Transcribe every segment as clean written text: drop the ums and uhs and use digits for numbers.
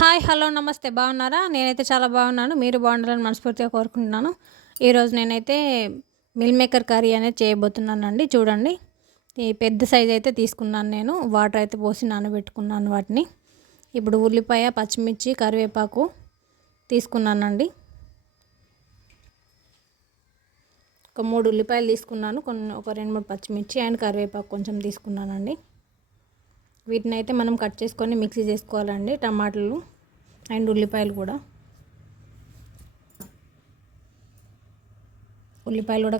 Hi. Hello. నమస్తే. బాగున్నారా? నేనైతే చాలా బాగున్నాను. మీరు బాగుండాలని మనస్ఫూర్తిగా కోరుకుంటున్నాను. ఈరోజు నేనైతే మిల్ మేకర్ కర్రీ అనేది చేయబోతున్నానండి. చూడండి. ఈ పెద్ద సైజ్ అయితే తీసుకున్నాను నేను. వాటర్ అయితే పోసి నానబెట్టుకున్నాను వాటిని. ఇప్పుడు ఉల్లిపాయ, పచ్చిమిర్చి, కరివేపాకు తీసుకున్నానండి. ఒక 3 ఉల్లిపాయలు తీసుకున్నాను. ఒక 2, 3 పచ్చిమిర్చి అండ్ కరివేపాకు కొంచెం తీసుకున్నానండి. వీటినైతే మనం కట్ చేసుకొని మిక్సీ చేసుకోవాలండి. టమాటాలు అండ్ ఉల్లిపాయలు కూడా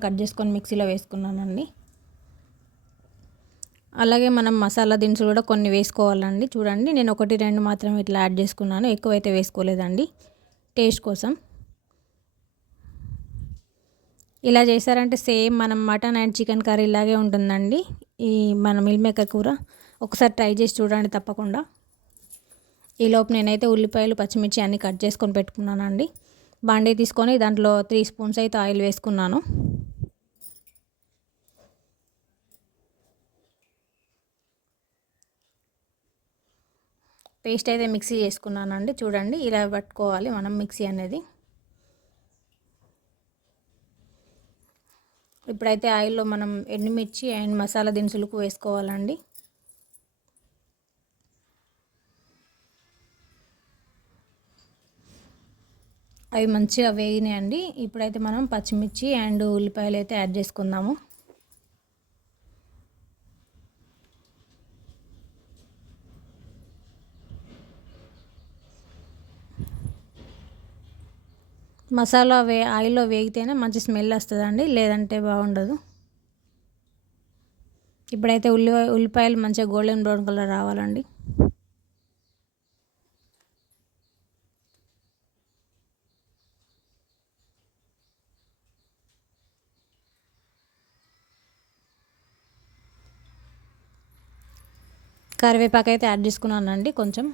కట్ చేసుకొని మిక్సీలో వేసుకున్నానండి. అలాగే మనం మసాలా దినుసులు కూడా కొన్ని వేసుకోవాలండి. చూడండి, నేను 1, 2 మాత్రం ఇట్లా యాడ్ చేసుకున్నాను. ఎక్కువైతే వేసుకోలేదండి టేస్ట్ కోసం. ఇలా చేశారంటే సేమ్ మనం మటన్ అండ్ చికెన్ కర్రీ లాగే ఉంటుందండి ఈ మన మిల్ మేకర్ కూర. ఒకసారి ట్రై చేసి చూడండి తప్పకుండా. ఈలోపు నేనైతే ఉల్లిపాయలు, పచ్చిమిర్చి అన్నీ కట్ చేసుకొని పెట్టుకున్నానండి. బాండీ తీసుకొని దాంట్లో 3 స్పూన్స్ అయితే ఆయిల్ వేసుకున్నాను. పేస్ట్ అయితే మిక్సీ చేసుకున్నానండి. చూడండి, ఇలా పట్టుకోవాలి మనం మిక్సీ అనేది. ఇప్పుడైతే ఆయిల్లో మనం ఎండుమిర్చి అండ్ మసాలా దినుసులకు వేసుకోవాలండి. అవి మంచిగా వేగినాయండి. ఇప్పుడైతే మనం పచ్చిమిర్చి అండ్ ఉల్లిపాయలు అయితే యాడ్ చేసుకుందాము. మసాలా ఆయిల్లో వేగితేనే మంచి స్మెల్ వస్తుందండి, లేదంటే బాగుండదు. ఇప్పుడైతే ఉల్లిపాయలు మంచిగా గోల్డెన్ బ్రౌన్ కలర్ రావాలండి. కరివేపాకు అయితే యాడ్ చేసుకున్నానండి. కొంచెం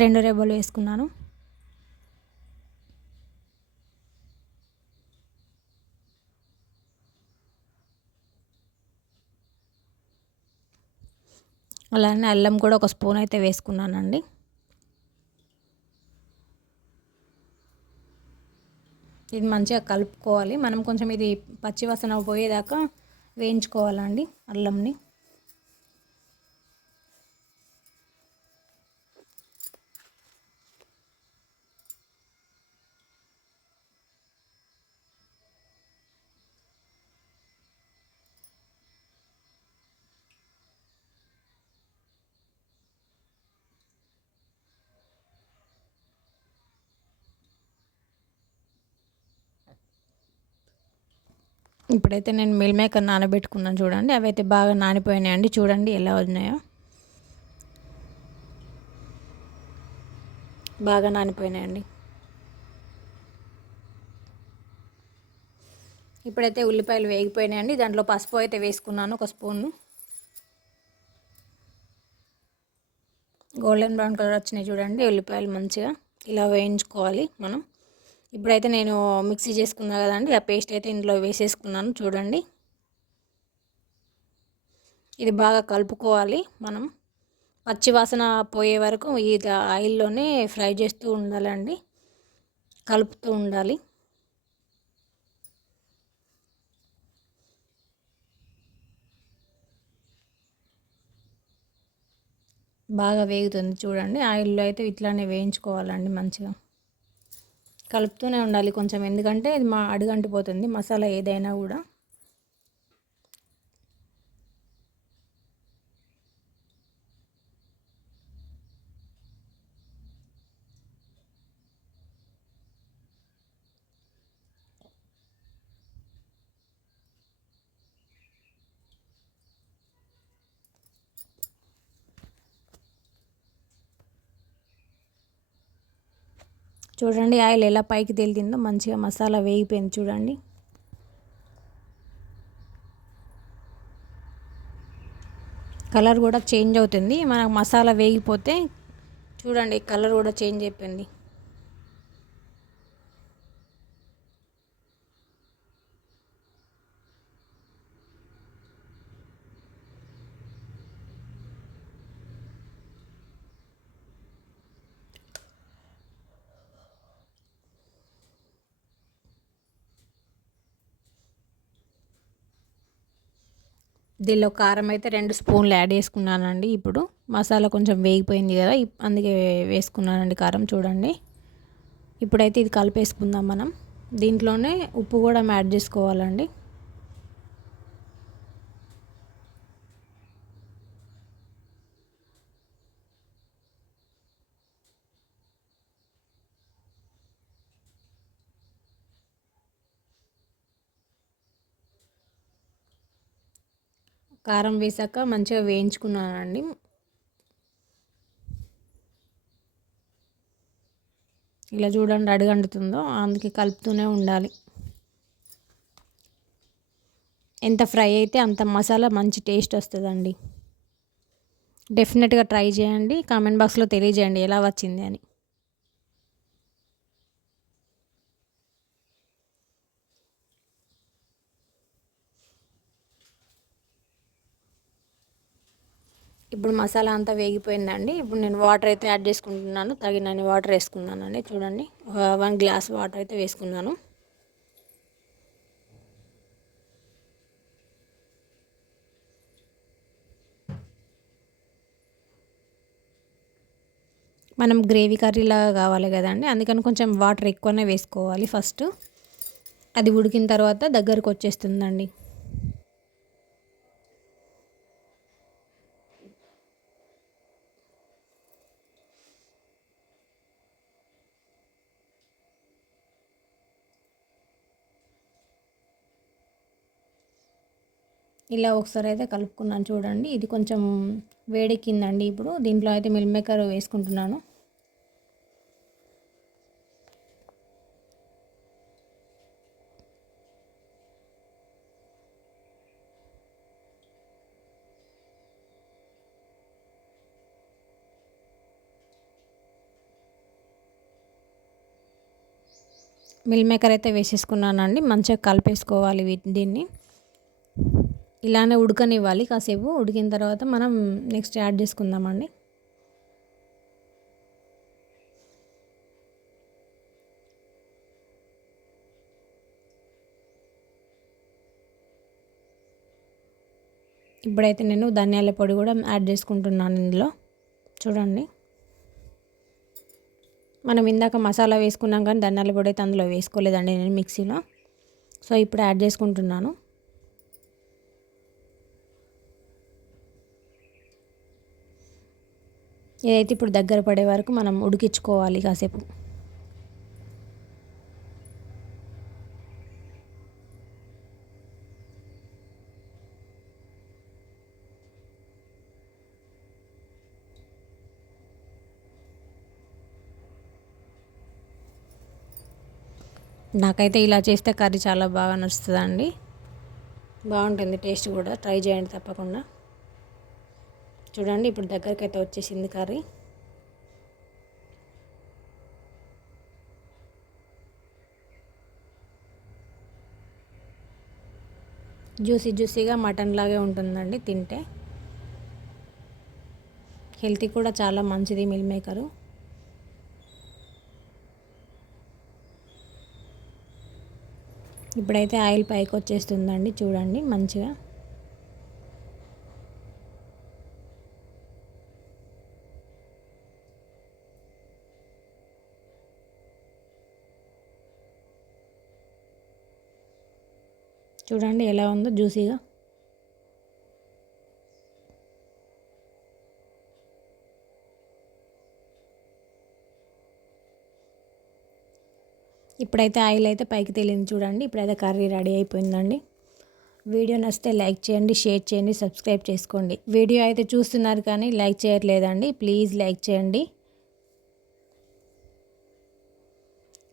2 రెబ్బలు వేసుకున్నాను. అలానే అల్లం కూడా ఒక స్పూన్ అయితే వేసుకున్నానండి. ఇది మంచిగా కలుపుకోవాలి. మనం కొంచెం ఇది పచ్చివాసన పోయేదాకా వేయించుకోవాలండి అల్లంని. ఇప్పుడైతే నేను మిల్ మేకర్ నానబెట్టుకున్నాను చూడండి. అవి అయితే బాగా నానిపోయినాయండి. చూడండి ఎలా ఉన్నాయో, బాగా నానిపోయినాయండి. ఇప్పుడైతే ఉల్లిపాయలు వేగిపోయినాయండి. దాంట్లో పసుపు అయితే వేసుకున్నాను ఒక స్పూను. గోల్డెన్ బ్రౌన్ కలర్ వచ్చినాయి చూడండి ఉల్లిపాయలు. మంచిగా ఇలా వేయించుకోవాలి మనం. ఇప్పుడైతే నేను మిక్సీ చేసుకున్నా కదండి, ఆ పేస్ట్ అయితే ఇందులో వేసేసుకున్నాను. చూడండి, ఇది బాగా కలుపుకోవాలి మనం. పచ్చి వాసన పోయే వరకు ఈ ఆయిల్లోనే ఫ్రై చేస్తూ ఉండాలండి, కలుపుతూ ఉండాలి. బాగా వేగుతుంది చూడండి. ఆయిల్లో అయితే ఇట్లానే వేయించుకోవాలండి మంచిగా. కలుపుతూనే ఉండాలి కొంచెం, ఎందుకంటే ఇది అడుగంటిపోతుంది మసాలా ఏదైనా కూడా. చూడండి ఆయిల్ ఎలా పైకి తేలిందో, మంచిగా మసాలా వేగిపోయింది చూడండి. కలర్ కూడా చేంజ్ అవుతుంది మనకు మసాలా వేగిపోతే. చూడండి కలర్ కూడా చేంజ్ అయిపోయింది. దీనిలో కారం అయితే 2 స్పూన్లు యాడ్ చేసుకున్నానండి. ఇప్పుడు మసాలా కొంచెం వేగిపోయింది కదా, అందుకే వేసుకున్నానండి కారం. చూడండి, ఇప్పుడైతే ఇది కలిపేసుకుందాం మనం. దీంట్లోనే ఉప్పు కూడా యాడ్ చేసుకోవాలండి. కారం వేసాక మంచిగా వేయించుకున్నానండి. ఇలా చూడండి అడుగంటుతుందో, అందుకే కలుపుతూనే ఉండాలి. ఎంత ఫ్రై అయితే అంత మసాలా మంచి టేస్ట్ వస్తుందండి. డెఫినెట్గా ట్రై చేయండి. కామెంట్ బాక్స్లో తెలియజేయండి ఎలా వచ్చింది అని. ఇప్పుడు మసాలా అంతా వేగిపోయిందండి. ఇప్పుడు నేను వాటర్ అయితే యాడ్ చేసుకుంటున్నాను. తగినన్ని వాటర్ వేసుకున్నానండి. చూడండి, 1 గ్లాస్ వాటర్ అయితే వేసుకున్నాను. మనం గ్రేవీ కర్రీలాగా కావాలి కదండి, అందుకని కొంచెం వాటర్ ఎక్కువనే వేసుకోవాలి ఫస్ట్. అది ఉడికిన తర్వాత దగ్గరకు వచ్చేస్తుందండి. ఇలా ఒకసారి అయితే కలుపుకున్నాను. చూడండి, ఇది కొంచెం వేడెక్కిందండి. ఇప్పుడు దీంట్లో అయితే మిల్ మేకర్ వేసుకుంటున్నాను. మిల్ మేకర్ అయితే వేసేసుకున్నానండి. మంచిగా కలిపేసుకోవాలి దీన్ని. ఇలానే ఉడకనివ్వాలి కాసేపు. ఉడికిన తర్వాత మనం నెక్స్ట్ యాడ్ చేసుకుందామండి. ఇప్పుడైతే నేను ధనియాల పొడి కూడా యాడ్ చేసుకుంటున్నాను ఇందులో. చూడండి, మనం ఇందాక మసాలా వేసుకున్నాం కానీ ధనియాల పొడి అయితే అందులో వేసుకోలేదండి నేను మిక్సీలో. సో ఇప్పుడు యాడ్ చేసుకుంటున్నాను. ఇదైతే ఇప్పుడు దగ్గర పడే వరకు మనం ఉడికించుకోవాలి కాసేపు. నాకైతే ఇలా చేస్తే కర్రీ చాలా బాగా నచ్చుతుందండి. బాగుంటుంది టేస్ట్ కూడా. ట్రై చేయండి తప్పకుండా. చూడండి, ఇప్పుడు దగ్గరికి అయితే వచ్చేసింది కర్రీ. జ్యూసీగా మటన్ లాగే ఉంటుందండి తింటే. హెల్తీ కూడా చాలా మంచిది మిల్ మేకరు. ఇప్పుడైతే ఆయిల్ పైకి వచ్చేస్తుందండి. చూడండి మంచిగా. చూడండి ఎలా ఉందో జ్యూసీగా. ఇప్పుడైతే ఆయిల్ అయితే పైకి తేలింది చూడండి. ఇప్పుడైతే కర్రీ రెడీ అయిపోయిందండి. వీడియో నచ్చితే లైక్ చేయండి, షేర్ చేయండి, సబ్స్క్రైబ్ చేసుకోండి. వీడియో అయితే చూస్తున్నారు కానీ లైక్ చేయట్లేదండి. ప్లీజ్ లైక్ చేయండి.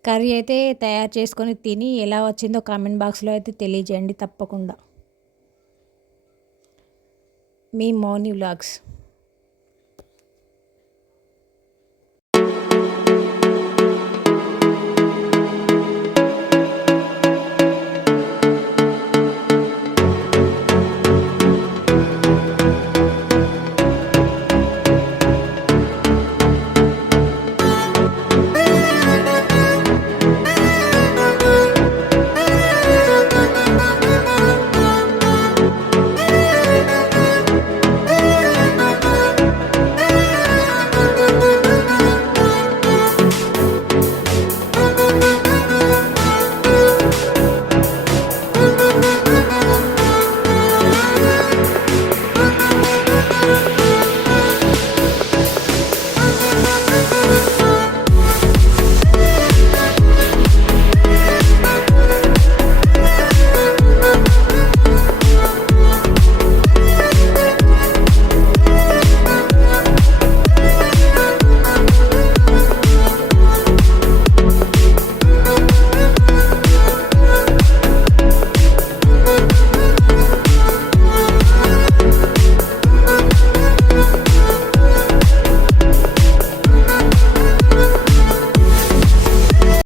కర్రీ అయితే తయారు చేసుకొని తిని ఎలా వచ్చిందో కామెంట్ బాక్స్లో అయితే తెలియజేయండి తప్పకుండా. మీ మౌని వ్లాగ్స్.